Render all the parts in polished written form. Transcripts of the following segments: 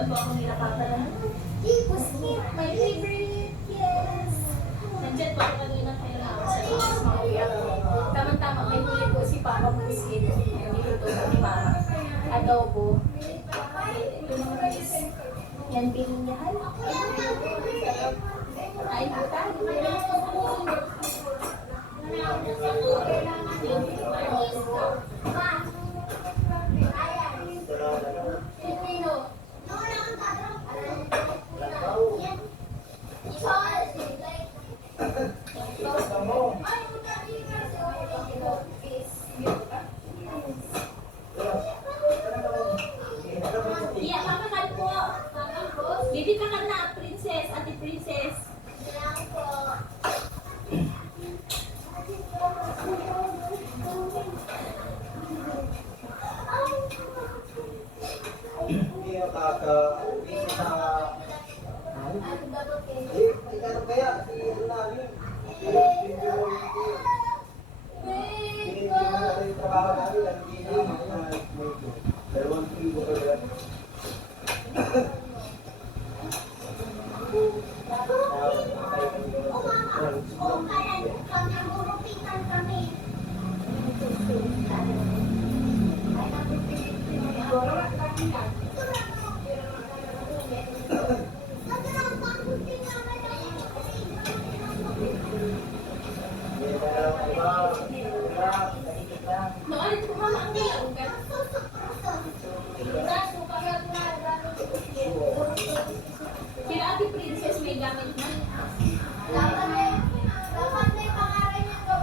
buwan po ako nilakapan. Skip, my favorite, yes. Nandiyan po ako kanina kailangan sa labas makauwi ako. Tamang-tama, may huli po si Papa Pusit. Niluto ko ni Mama. Adobo. Ito naman is, yan pininyahan. Ay po tayo. Iya, kakakal po. Bibi kakal na, princess, ate princess. Kaya ate princess may gamit na. Dapat may pangalan niya ko.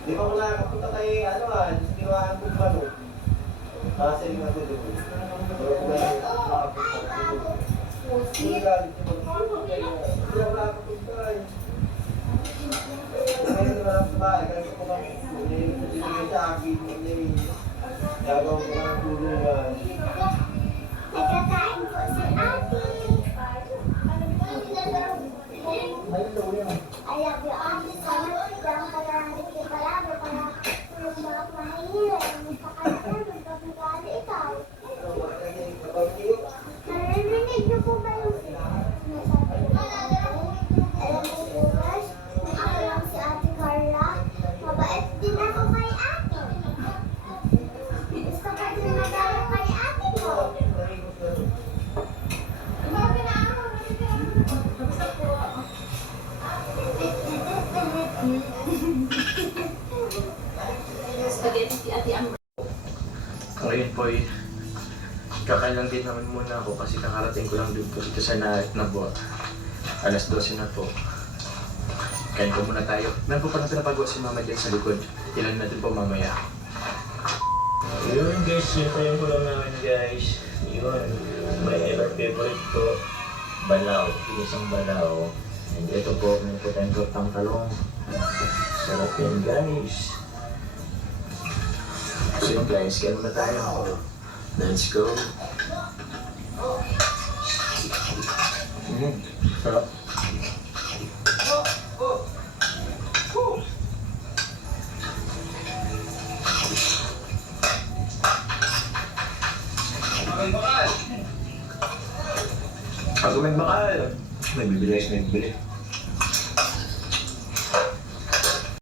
Di ba wala kapunta kay ano sa ginawahan kong balo? Kasi yung ako doon. Pero kung wala hindi galit yung mga hindi wala kapunta eh. Ngayon na lang sa bahay, kasi kung hindi sa akin, hindi gagawin ko ng tulungan. Nagkakain po si ate. May tulong. I love you, ate. Salamat lang para hindi palabra para tulong mga mahirap. Magpakalitan, magpapagano ikaw. Narinig niyo po ba yung sinasabi ko? Alam mo po, guys, ako lang si Ate Carla. Mabait din ako kay ate. Gusto ko din magalo kay ate ko. Spaghetti si Ate Amber. Ngayon po kakain lang din naman muna ako kasi kakarating ko lang dito sa Nabo. Alas 12 na po. Kain ko muna tayo. Meron po pa na pinapagawa si Mama dyan sa likod. Ilan natin po mamaya. Yun guys, yun pa yung kulang namin guys. Yun, my ever favorite po. Balaw, inisang balaw. And ito po, may po tayong tortang talong. Sarap yan guys. So yun guys, kaya muna tayo. Let's go. Sarap. Pag may bakal, nagbibili.